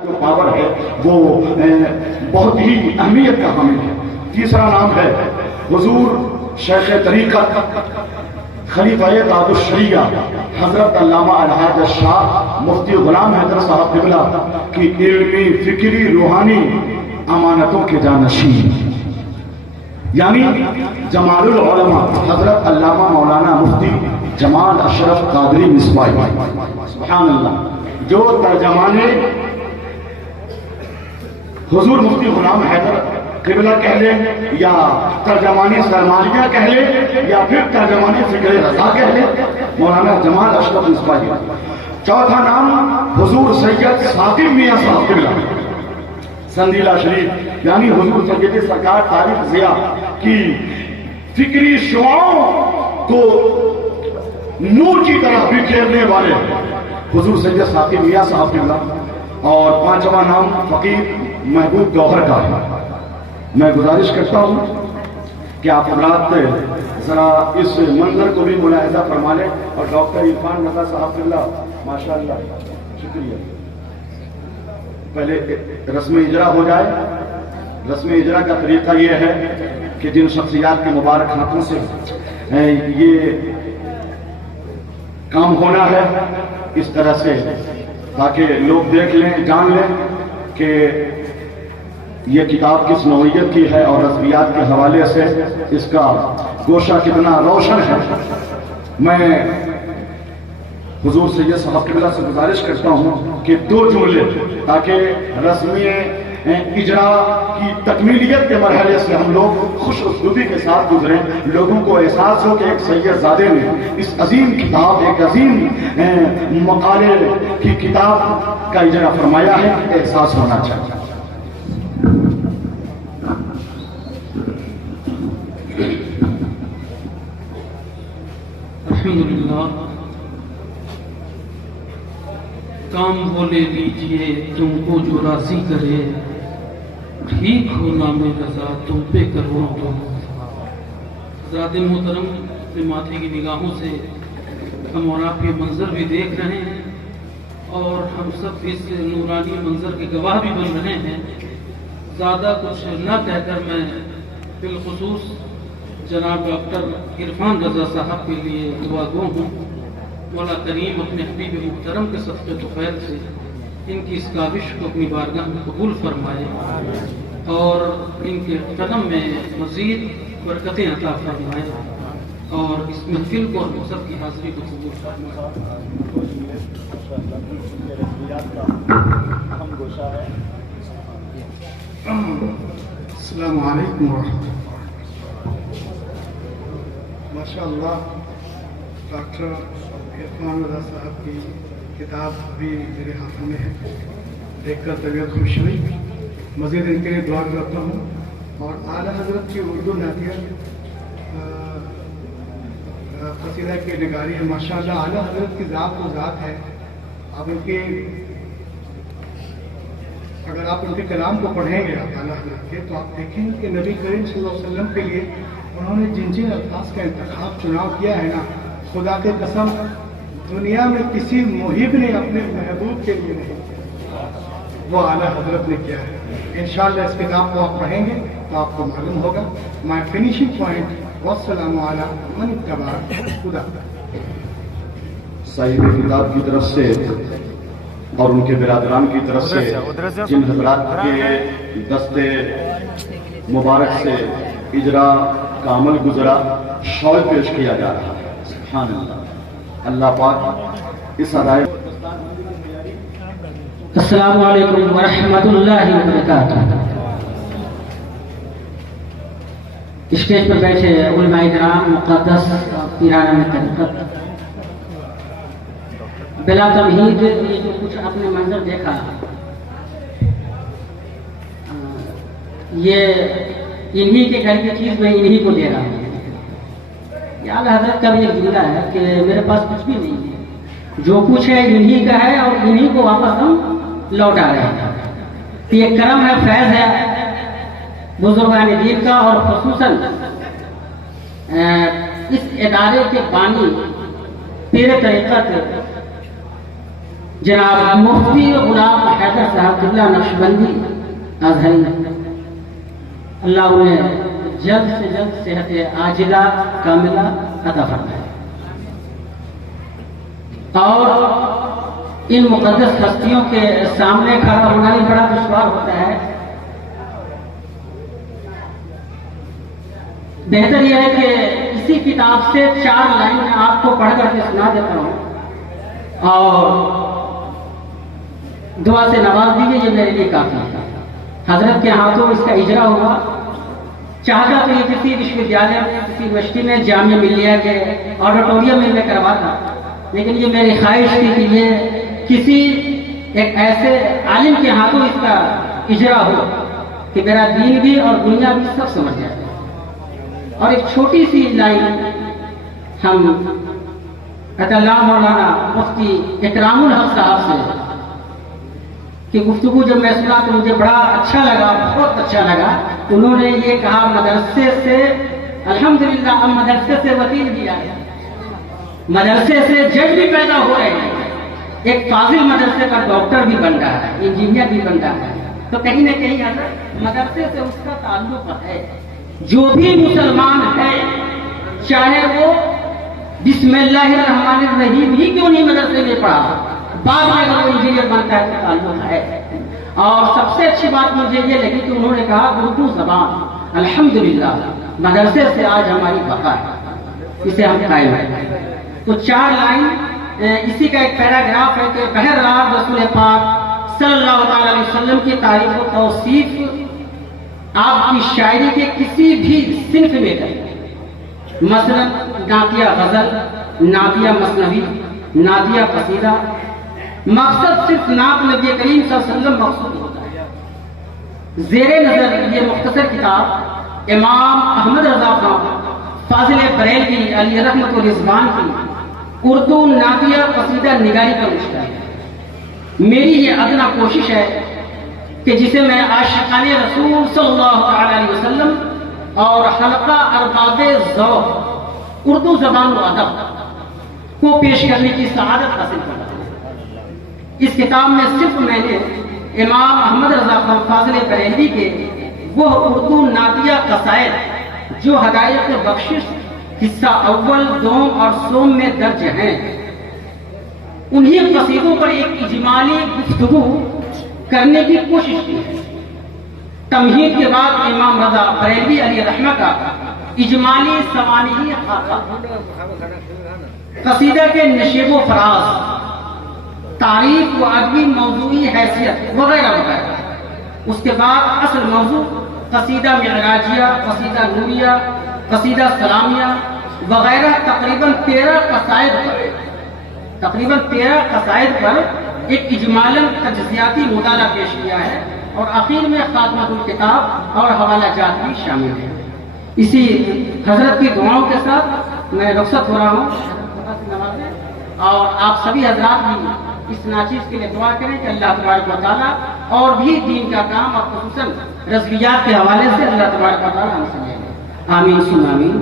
جو پاور ہے وہ بہت ہی اہمیت کا حامل ہے۔ تیسرا نام ہے حضور شیخ طریقت خلیفہ تاج الشریعہ حضرت علامہ الحاج شاہ مفتی غلام حیدر صاحب قبلہ کی علمی فکری روحانی امانتوں کے جانشین، یعنی جمال العلماء حضرت علامہ مولانا مفتی جمال اشرف قادری مصباحی، سبحان اللہ، جو ترجمان حضور مفتی غلام حیدر قبلہ کہہ لیں یا ترجمانی سرمالیہ کہہ لیں یا پھر ترجمانی فکر رضا کہہ لیں، مولانا جمال اشرف مصباحی۔ چوتھا نام حضور سید ثاقب میاں صاحب قبلہ سندیلہ شریف، یعنی حضور سید سرکار طارق ضیاء کی فکری شعاعوں کو نور کی طرح بکھیرنے والے حضور سید ثاقب میاں صاحب قبلہ۔ اور پانچواں نام فقیر محبوب گوہر کا ہے۔ میں گزارش کرتا ہوں کہ آپ حضرات ذرا اس منظر کو بھی ملاحظہ فرما لیں، اور ڈاکٹر عرفان رضا صاحب قبلہ ماشاءاللہ، شکریہ۔ پہلے رسم اجرا ہو جائے۔ رسم اجرا کا طریقہ یہ ہے کہ جن شخصیات کے مبارک ہاتھوں سے یہ کام ہونا ہے، اس طرح سے تاکہ لوگ دیکھ لیں، جان لیں کہ یہ کتاب کس نوعیت کی ہے اور رسمیات کے حوالے سے اس کا گوشہ کتنا روشن ہے۔ میں حضور سید صاحب قبلہ سے گزارش کرتا ہوں کہ دو جملے تاکہ رسمی اجرا کی تکمیلیت کے مرحلے سے ہم لوگ خوش اسلوبی کے ساتھ گزریں، لوگوں کو احساس ہو کہ ایک سید زادے نے اس عظیم کتاب، ایک عظیم مقالے کی کتاب کا اجرا فرمایا ہے، احساس ہونا چاہیے۔ الحمدللہ، کام وہ لے لیجئے تم کو جو راضی کرے، ٹھیک ہو نام رضا تم پہ کروں تو۔ حضرات محترم، اپنے ماتھے کی نگاہوں سے ہم اور آپ یہ منظر بھی دیکھ رہے ہیں اور ہم سب اس نورانی منظر کے گواہ بھی بن رہے ہیں۔ زیادہ کچھ نہ کہہ کر میں بالخصوص جناب ڈاکٹر عرفان رضا صاحب کے لیے دعا گو ہوں۔ مولا کریم اپنے حبیب محترم کے صدقے تو خیر سے ان کی اس کاوش کو اپنی بارگاہ میں قبول فرمائے اور ان کے قدم میں مزید برکتیں عطا فرمائے اور اس محفل کو اور سب کی حاضری کو قبول فرمائے۔ السلام علیکم ورحمۃ اللہ۔ ماشاءاللہ، ڈاکٹر عرفان رضا صاحب کی کتاب بھی میرے ہاتھوں میں ہے، دیکھ کر طبیعت خوش ہوئی۔ مزید ان کے لیے دعا کرتا ہوں۔ اور اعلیٰ حضرت کی اردو نعتیہ قصیدہ کی نگاری ہے، ماشاءاللہ اعلیٰ حضرت کی ذات و ذات ہے۔ اب ان کی اگر آپ ان کے کلام کو پڑھیں گے آپ اعلیٰ حضرت کے، تو آپ دیکھیں گے کہ نبی کریم صلی اللہ علیہ وسلم کے لیے انہوں نے جن جن الفاظ کا انتخاب چناؤ کیا ہے نا، خدا کے قسم دنیا میں کسی محب نے اپنے محبوب کے لیے نہیں کیا، وہ اعلیٰ حضرت نے کیا ہے۔ انشاءاللہ اس کتاب کو آپ پڑھیں گے تو آپ کو معلوم ہوگا۔ مائی فنیشنگ پوائنٹ، والسلام علی من اتبع خدا۔ صاحب کتاب کی طرف سے اور ان کے برادران کی طرف سے جن حضرات کے دستے مبارک سے اجرا کا عمل گزرا، شال پیش کیا جا رہا ہے۔ سبحان اللہ، اللہ پاک اس ادائے۔ السلام علیکم ورحمۃ اللہ وبرکاتہ۔ اسٹیج پر بیٹھے علماء کرام، مقدس پیران طریقت، بلا تمہید یہ جو کچھ آپ نے منظر دیکھا، یہ انہی کے گھر کی چیز میں انہی کو دے رہا ہوں۔ یہ اعلیٰ حضرت کا بھی ایک جملہ ہے کہ میرے پاس کچھ بھی نہیں ہے، جو کچھ ہے انہی کا ہے اور انہی کو واپس ہم لوٹا رہے ہیں۔ یہ کرم ہے، فیض ہے بزرگان دین کا، اور خصوصاً اس ادارے کے بانی پیر طریقت جناب مفتی غلام حیدر صاحب قبلہ نقشبندی ازہری، اللہ انہیں جلد سے جلد صحت عاجلہ کاملہ عطا فرمائے، اور ان مقدس ہستیوں کے سامنے کھڑا ہونا بھی بڑا دشوار ہوتا ہے۔ بہتر یہ ہے کہ اسی کتاب سے 4 لائن میں آپ کو پڑھ کر کے سنا دیتا ہوں اور دعا سے نواز دیجیے، یہ میرے لیے کافی ہے۔ حضرت کے ہاتھوں اس کا اجرا ہوا، چاہتا تو یہ کسی وشودیالیہ میں، کسی یونیورسٹی میں، جامعہ ملیہ کے آڈیٹوریم میں کرواتا، لیکن یہ میری خواہش تھی کہ یہ کسی ایک ایسے عالم کے ہاتھوں اس کا اجرا ہو کہ میرا دین بھی اور دنیا بھی سب سمجھ جائے۔ اور ایک چھوٹی سی لائن ہم اللہ مولانا مفتی اکرام الحق صاحب سے کہ گفتگو جب میں سنا تو مجھے بڑا اچھا لگا، بہت اچھا لگا۔ انہوں نے یہ کہا مدرسے سے الحمدللہ اب مدرسے سے وکیل بھی آیا، مدرسے سے جج بھی پیدا ہو رہے ہیں، ایک فاضل مدرسے کا ڈاکٹر بھی بن رہا ہے، انجینئر بھی بن رہا ہے، تو کہیں نہ کہیں حضرت مدرسے سے اس کا تعلق ہے۔ جو بھی مسلمان ہے چاہے وہ بسم اللہ الرحمن الرحیم ہی کیوں نہیں مدرسے میں پڑھا، بعد میں اگر وہ انجینئر بنتا ہے تو تعلق ہے۔ اور سب سے اچھی بات مجھے یہ لگی کہ انہوں نے کہا اردو زبان الحمدللہ مدرسے سے آج ہماری بقا ہے، اسے ہم قائم ہیں۔ تو 4 لائن اسی کا ایک پیراگراف ہے کہ بہرحال رسول پاک صلی اللہ تعالی علیہ وسلم کی تعریف و توصیف آپ کی شاعری کے کسی بھی صنف میں کریں، مثلا نعتیہ غزل، نعتیہ مثنوی، نعتیہ قصیدہ، مقصد صرف نعت نبی کریم صلی اللہ علیہ وسلم مقصود ہوتا ہے۔ زیر نظر یہ مختصر کتاب امام احمد رضا خان فاضل بریلوی علیہ رحمت و رضوان کی اردو نعتیہ قصیدہ نگاری کا مشتہ ہے۔ میری یہ ادنا کوشش ہے کہ جسے میں عاشقان رسول صلی اللہ علیہ وسلم اور حلقہ ارباب ذوق اردو زبان و ادب کو پیش کرنے کی سعادت حاصل کرتا ہوں۔ اس کتاب میں صرف میں نے امام احمد رضا خان فاضل بریلوی کے وہ اردو نعتیہ قصائد جو ہدایت بخشش حصہ اول، دوم اور سوم میں درج ہیں، انہی قصیدوں پر ایک اجمالی گفتگو کرنے کی کوشش کی ہے۔ تمہید کے بعد امام رضا بریلوی علیہ رحمہ کا اجمالی سوانحی خاکہ، قصیدہ کے نشیب و فراز، تعریف و ادبی موضوعی حیثیت وغیرہ وغیرہ۔ اس کے بعد اصل موضوع قصیدہ معراجیہ، قصیدہ نوریہ، قصیدہ سلامیہ وغیرہ تقریباً 13 قصائد پر ایک اجمالاً تجزیاتی مطالعہ پیش کیا ہے، اور اخیر میں خاتمۃ الکتاب اور حوالہ جات بھی شامل ہے۔ اسی حضرت کی دعاؤں کے ساتھ میں رخصت ہو رہا ہوں، اور آپ سبھی حضرات بھی اس ناچیز کے لیے دعا کریں کہ اللہ تبارک و تعالیٰ اور بھی دین کا کام اور خصوصاً رضویات کے حوالے سے اللہ تبارک و تعالیٰ ہم سے لے لیں۔ آمین ثم آمین۔